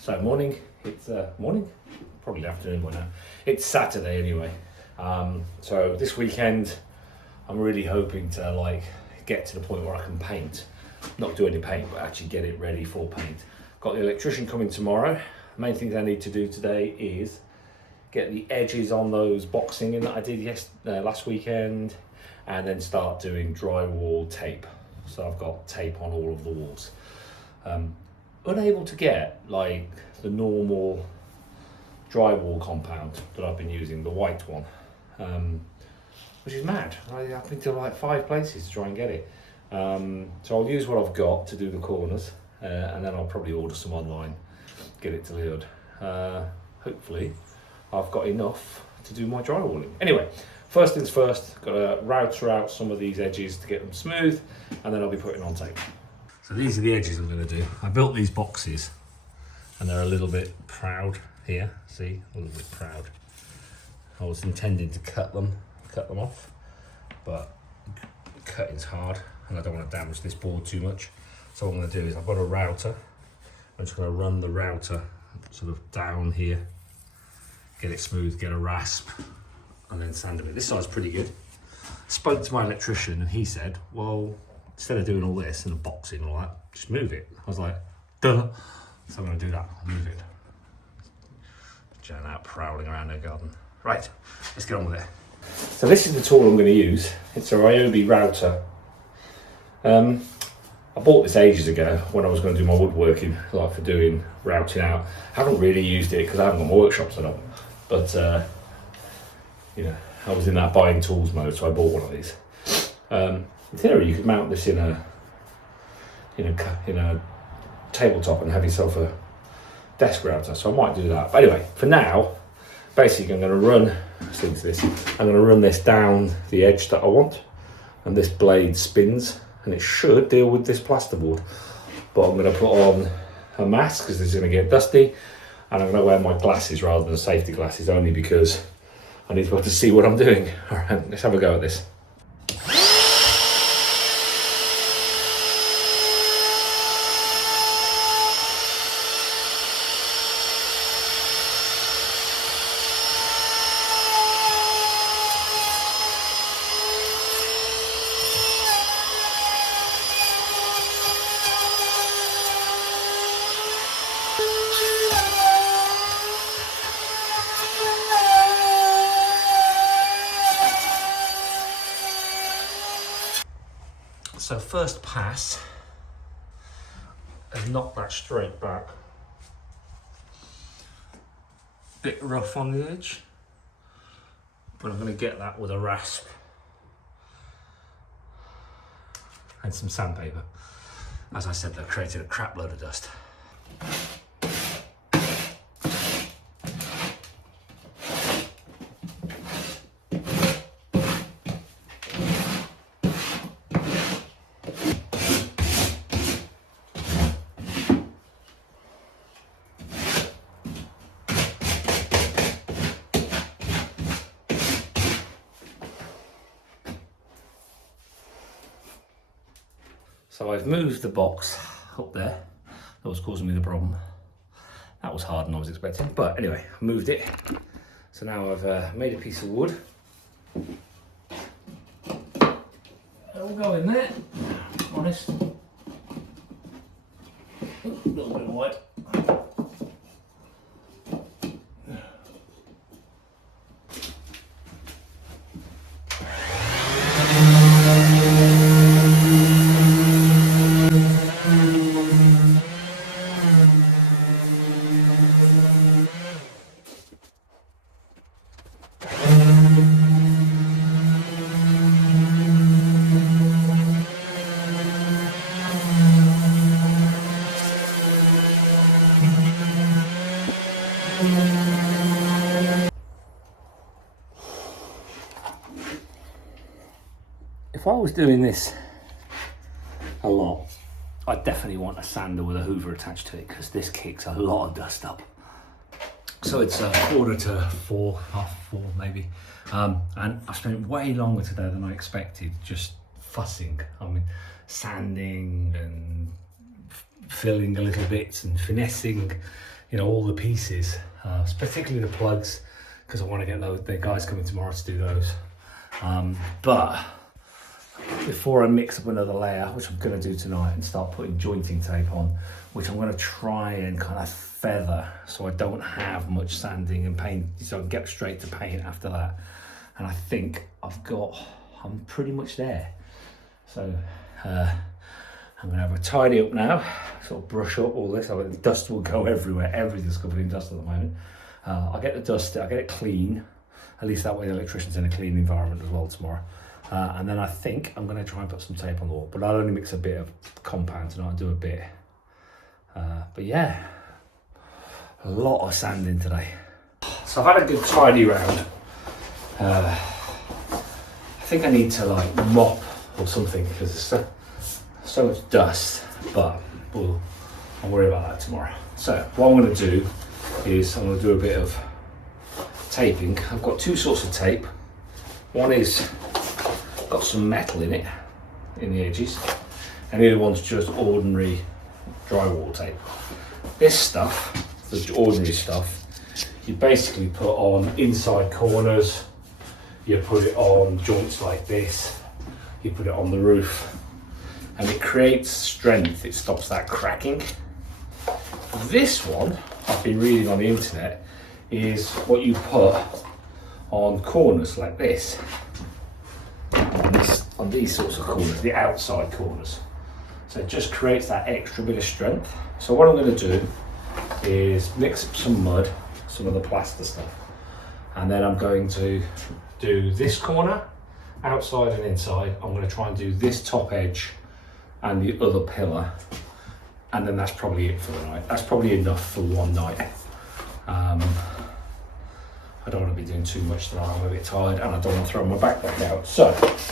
So morning, it's morning, probably afternoon by now. It's Saturday anyway. So this weekend, I'm really hoping to get to the point where I can paint. Not do any paint, but actually get it ready for paint. Got the electrician coming tomorrow. Main things I need to do today is get the edges on those boxing in that I did last weekend, and then start doing drywall tape. So I've got tape on all of the walls. Unable to get the normal drywall compound that I've been using, the white one, which is mad. I've been to 5 places to try and get it. So I'll use what I've got to do the corners, and then I'll probably order some online, get it delivered. Hopefully I've got enough to do my drywalling. Anyway, first things first, got to router out some of these edges to get them smooth, and then I'll be putting on tape. So these are the edges I'm going to do. I built these boxes and they're a little bit proud here, see, a little bit proud. I was intending to cut them off, but cutting's hard and I don't want to damage this board too much. So what I'm going to do is I've got a router. I'm just going to run the router sort of down here, get it smooth, get a rasp, and then sand a bit. This side's pretty good. Spoke to my electrician and he said, well, instead of doing all this and the boxing and all that, just move it. I was like, duh. So I'm going to do that, move it. Jan out prowling around their garden. Right, let's get on with it. So this is the tool I'm going to use. It's a Ryobi router. I bought this ages ago when I was going to do my woodworking, for doing routing out. I haven't really used it because I haven't got my workshop set up. But, I was in that buying tools mode, so I bought one of these. In theory, you could mount this in a tabletop and have yourself a desk router. So I might do that. But anyway, for now, basically, I'm going to run. I'm going to run this down the edge that I want, and this blade spins, and it should deal with this plasterboard. But I'm going to put on a mask because this is going to get dusty, and I'm going to wear my glasses rather than safety glasses, only because I need to be able to see what I'm doing. All right, let's have a go at this. So first pass, and knock that straight back. Bit rough on the edge, but I'm going to get that with a rasp and some sandpaper. As I said, that created a crap load of dust. So I've moved the box up there. That was causing me the problem. That was harder than I was expecting. But anyway, I moved it. So now I've made a piece of wood. It'll go in there, honest. Ooh, a little bit of wood. If I was doing this a lot, I definitely want a sander with a hoover attached to it, because this kicks a lot of dust up. So it's 3:45, 4 maybe. And I spent way longer today than I expected, just fussing. I mean, sanding and filling a little bit and finessing, you know, all the pieces, particularly the plugs, because I want to get the guys coming tomorrow to do those. But before I mix up another layer, which I'm going to do tonight, and start putting jointing tape on, which I'm going to try and kind of feather so I don't have much sanding and paint, so I can get straight to paint after that. And I think I'm pretty much there. So I'm going to have a tidy up now, sort of brush up all this. The dust will go everywhere, everything's covered in dust at the moment. I'll get the dust, I'll get it clean, at least that way the electrician's in a clean environment as well tomorrow. And then I think I'm going to try and put some tape on the wall, but I'll only mix a bit of compound tonight and do a bit. But yeah, a lot of sanding today. So I've had a good tidy round. I think I need to like mop or something because there's so much dust, but I'll worry about that tomorrow. So what I'm going to do is I'm going to do a bit of taping. I've got two sorts of tape. One is got some metal in it, in the edges, and the other one's just ordinary drywall tape. This stuff, the ordinary stuff, you basically put on inside corners, you put it on joints like this, you put it on the roof, and it creates strength, it stops that cracking. This one, I've been reading on the internet, is what you put on corners like this. On these sorts of corners, the outside corners. So it just creates that extra bit of strength. So what I'm going to do is mix up some mud, some of the plaster stuff, and then I'm going to do this corner, outside and inside. I'm going to try and do this top edge and the other pillar, and then that's probably it for the night. That's probably enough for one night. I don't want to be doing too much tonight, I'm a bit tired and I don't want to throw my backpack out. So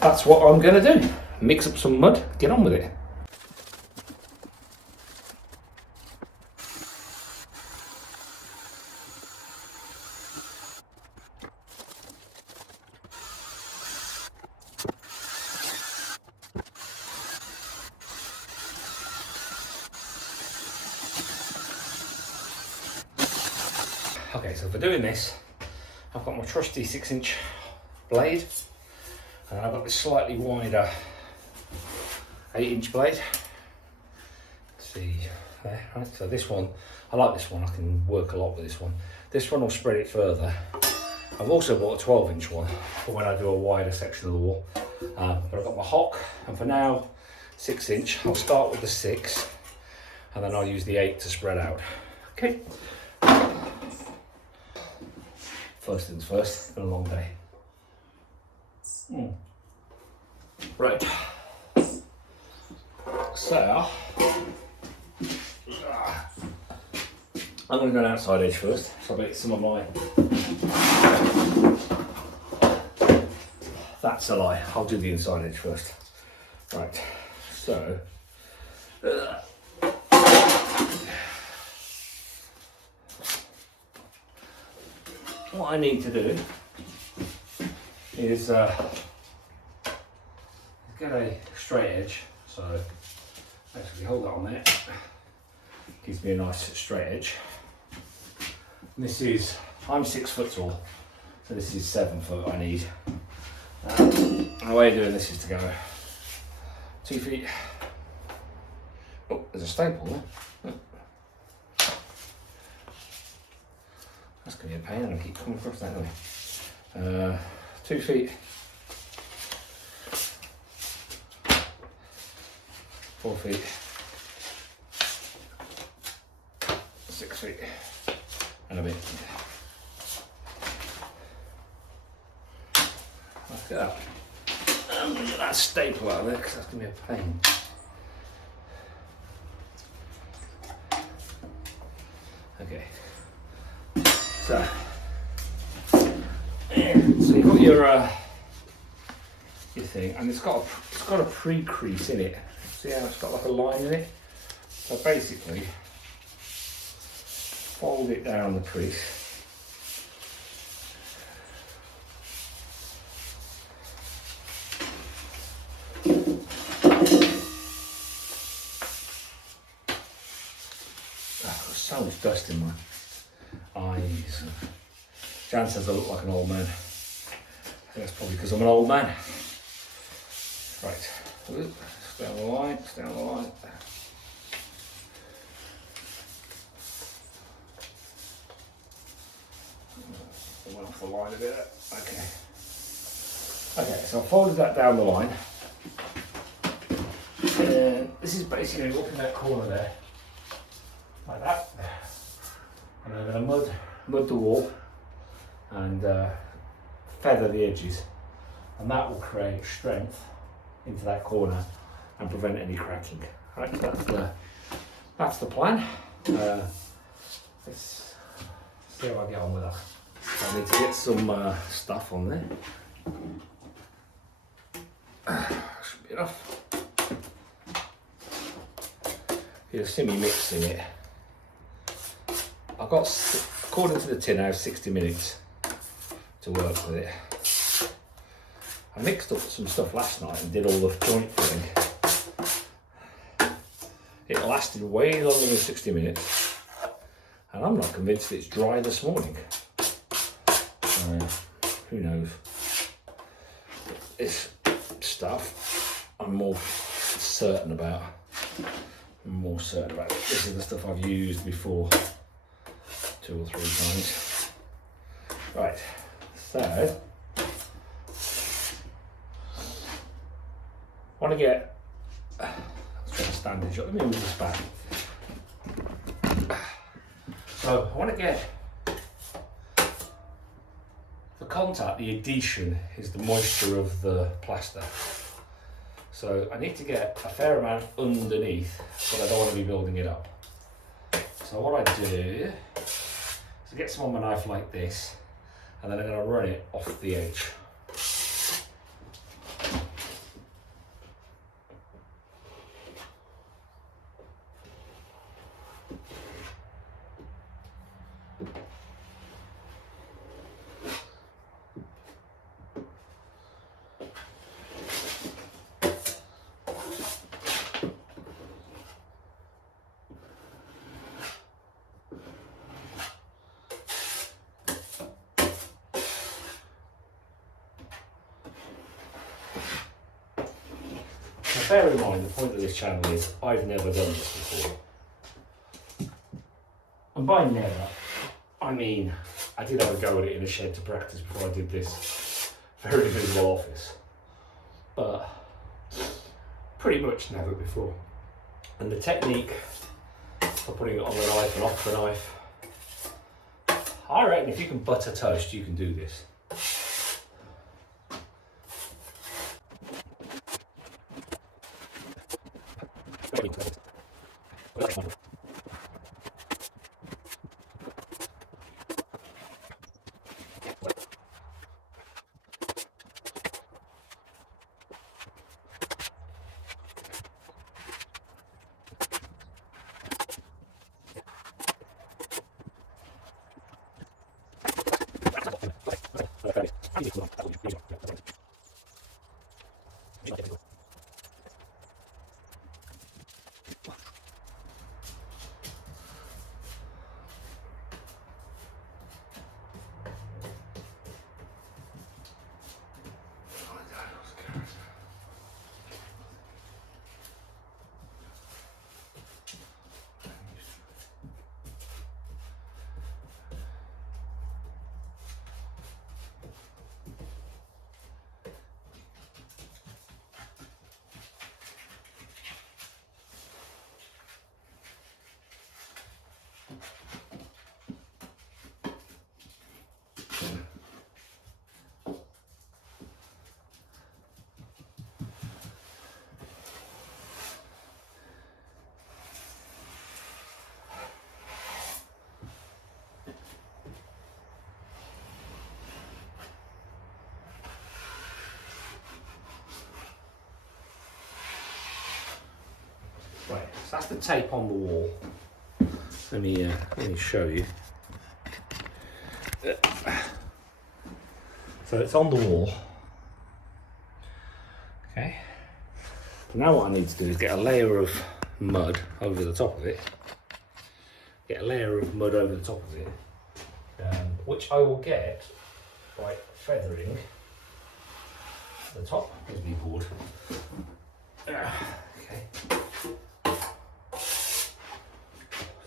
that's what I'm going to do. Mix up some mud, get on with it. Okay, so for doing this, I've got my trusty 6-inch blade, and I've got this slightly wider 8-inch blade. See there, right? So this one, I like this one, I can work a lot with this one. This one will spread it further. I've also bought a 12-inch one for when I do a wider section of the wall. But I've got my hock, and for now, 6-inch. I'll start with the 6, and then I'll use the 8 to spread out. Okay. First things first, it's been a long day. Right. So, I'm going to go an outside edge first. So I'll get some of my... That's a lie. I'll do the inside edge first. Right. So... what I need to do is get a straight edge. So actually hold that on there. Gives me a nice straight edge. And this is, I'm 6 foot tall, so this is 7 foot I need. And the way of doing this is to go 2 feet. Oh, there's a staple there. That's going to be a pain, and I keep coming across that way. 2 feet, 4 feet, 6 feet, and a bit. Look at that. I'm going to get that staple out of there because that's going to be a pain. Okay. So you've got your thing, and it's got a pre-crease in it. See how it's got like a line in it? So basically, fold it down the crease. so much dust in my eyes. Jan says I look like an old man. I think that's probably because I'm an old man. Right, stay on the line, stay on the line. I went off the line a bit. Okay. Okay, so I folded that down the line. This is basically up in that corner there, like that. And I'm going to mud the wall and feather the edges, and that will create strength into that corner and prevent any cracking. Right, so that's the plan. Let's see how I get on with that. I need to get some stuff on there. Should be enough. You'll see me mixing it. I've got, according to the tin, I have 60 minutes to work with it. I mixed up some stuff last night and did all the joint filling. It lasted way longer than 60 minutes, and I'm not convinced it's dry this morning. Who knows? This stuff I'm more certain about. This is the stuff I've used before 2 or 3 times. Right, so I want to get, let's try to stand this up. Let me move this back. So I want to get the contact, the adhesion is the moisture of the plaster. So I need to get a fair amount underneath, but I don't want to be building it up. So what I do is I get some on my knife like this, and then I'm going to run it off the edge. Bear in mind, the point of this channel is I've never done this before. And by never, I mean I did have a go at it in a shed to practice before I did this very visible office. But pretty much never before. And the technique for putting it on the knife and off the knife, I reckon if you can butter toast, you can do this. Right, so that's the tape on the wall. Let me show you. So it's on the wall. Okay. Now what I need to do is get a layer of mud over the top of it. get a layer of mud over the top of it, which I will get by feathering the top of the board. Okay.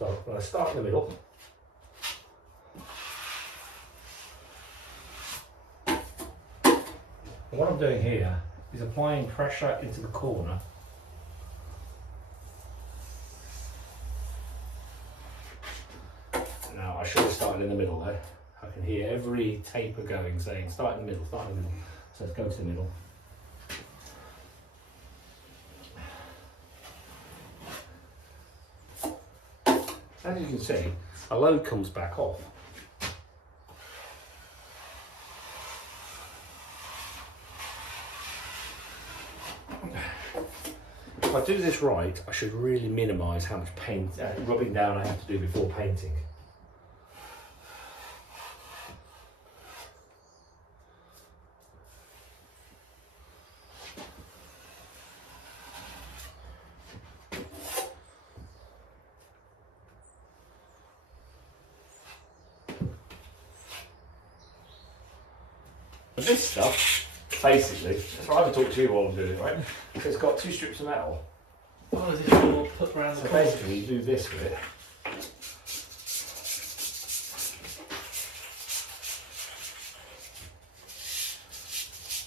So I'm going to start in the middle. And what I'm doing here is applying pressure into the corner. Now I should have started in the middle though. I can hear every taper going saying start in the middle, start in the middle. So let's go to the middle. As you can see, a load comes back off. If I do this right, I should really minimise how much paint, rubbing down I have to do before painting. But this stuff, basically, so I haven't talked to you while I'm doing it, right? So it's got 2 strips of metal. Oh, is it all put around the So corner? basically you do this with it.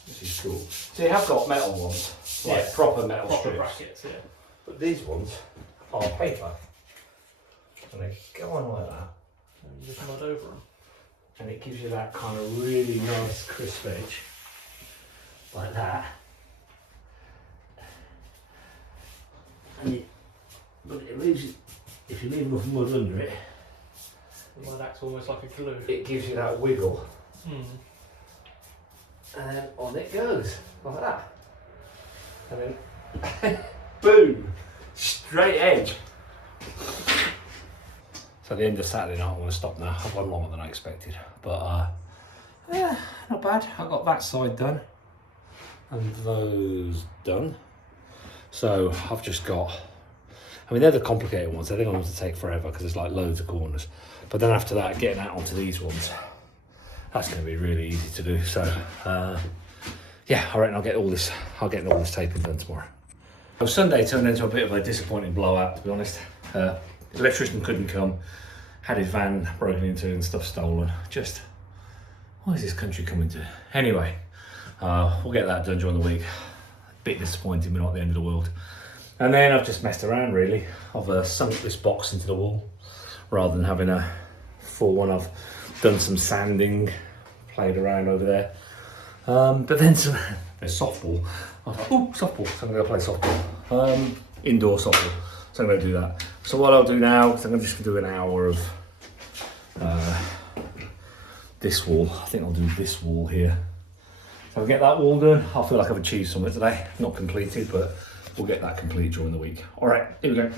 This is cool. So you have got metal ones, like Yeah, proper metal proper strips. brackets, yeah. But these ones are paper. And they go on like that. And you just mud over them. And it gives you that kind of really nice crisp edge. Like that. But it leaves you, if you leave enough mud under it, The mud acts almost like a glue. it gives you that wiggle. Hmm. And then on it goes, like that. And then, boom, straight edge. So at the end of Saturday night, I'm going to stop now. I've gone longer than I expected. But yeah, not bad. I got that side done. And those done. So I've just got, I mean, they're the complicated ones. I think I'm going to take forever because there's like loads of corners. But then after that, getting out onto these ones, that's going to be really easy to do. So yeah, I reckon I'll get all this taping done tomorrow. So Sunday turned into a bit of a disappointing blowout, to be honest. Electrician couldn't come, had his van broken into and stuff stolen. Just, what is this country coming to? Anyway, we'll get that done during the week. Bit disappointing, but not the end of the world. And then I've just messed around really. I've sunk this box into the wall rather than having a full one. I've done some sanding, played around over there. But then there's softball. I was like, oh, softball, so I'm going to play softball. Indoor softball, so I'm going to do that. So what I'll do now, is I'm just going to do an hour of this wall. I think I'll do this wall here. So I'll get that wall done. I feel like I've achieved something today. Not completed, but we'll get that complete during the week. All right, here we go.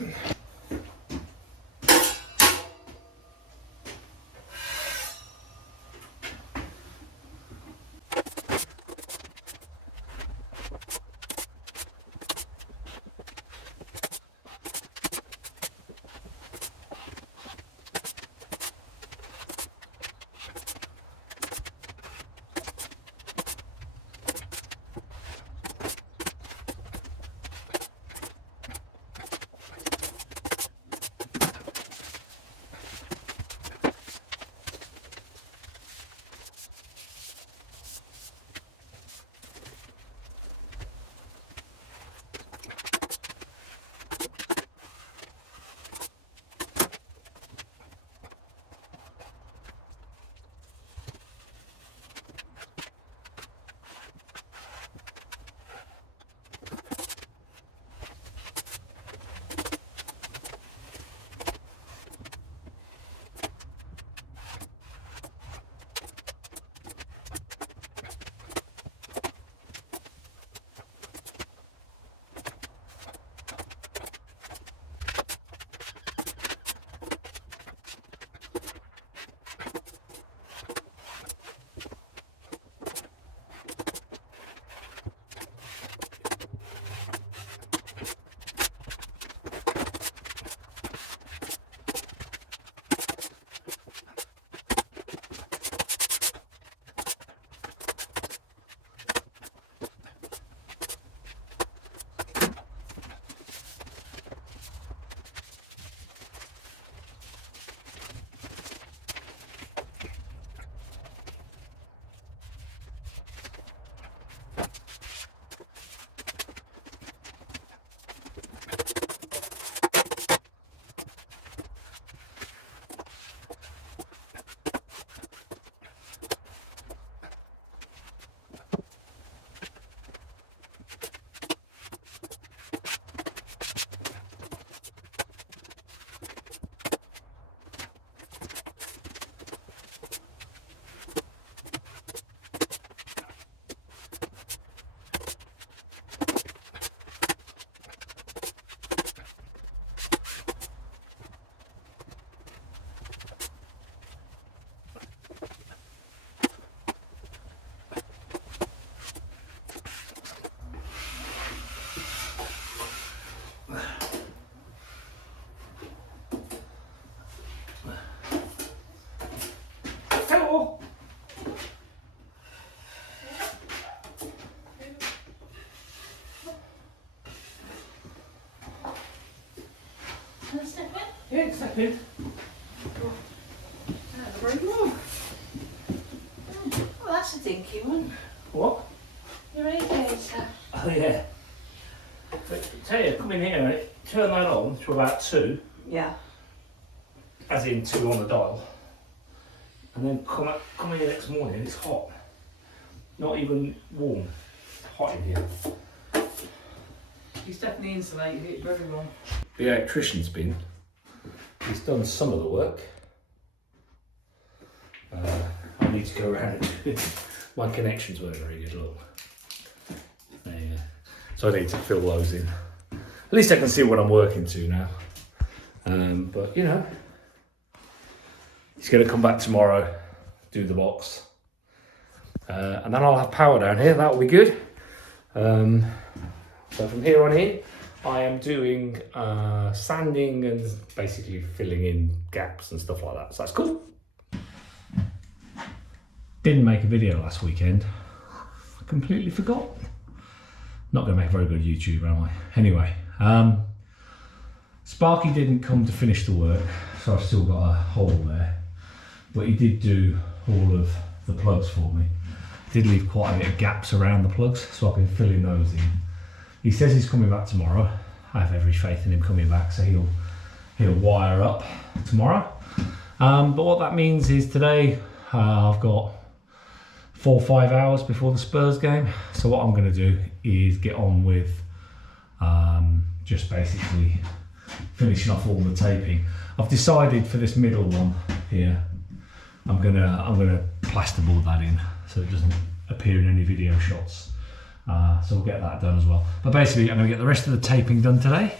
Yeah, step in. That's very warm. Oh, that's a dinky one. What? Your radiator. Oh yeah. But tell you, come in here, turn that on to about 2, Yeah. as in 2 on the dial, and then come in here next morning. It's hot. Not even warm. It's hot in here. He's definitely insulated it very well. The electrician's been. He's done some of the work. I need to go around and do it. My connections weren't very good, look. There you go. So I need to fill those in. At least I can see what I'm working to now. But you know, he's going to come back tomorrow, do the box. And then I'll have power down here, that'll be good. So from here on in, I am doing sanding and basically filling in gaps and stuff like that. So that's cool. Didn't make a video last weekend. I completely forgot. Not going to make a very good YouTuber, am I? Anyway, Sparky didn't come to finish the work, so I've still got a hole there. But he did do all of the plugs for me. Did leave quite a bit of gaps around the plugs, so I've been filling those in. He says he's coming back tomorrow. I have every faith in him coming back, so he'll wire up tomorrow. But what that means is today I've got 4 or 5 hours before the Spurs game. So what I'm going to do is get on with just basically finishing off all the taping. I've decided for this middle one here, I'm gonna plasterboard that in so it doesn't appear in any video shots. So we'll get that done as well. But basically, I'm going to get the rest of the taping done today.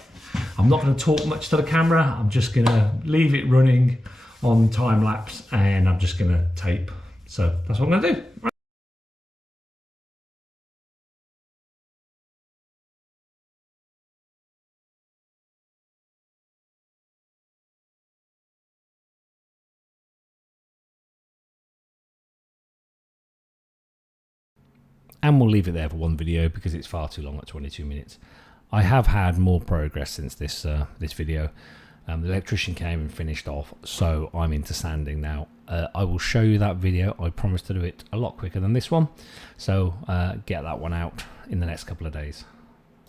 I'm not going to talk much to the camera. I'm just going to leave it running on time lapse, and I'm just going to tape. So that's what I'm going to do. And we'll leave it there for one video because it's far too long at 22 minutes. I have had more progress since this this video. The electrician came and finished off, so I'm into sanding now. I will show you that video. I promise to do it a lot quicker than this one, so get that one out in the next couple of days.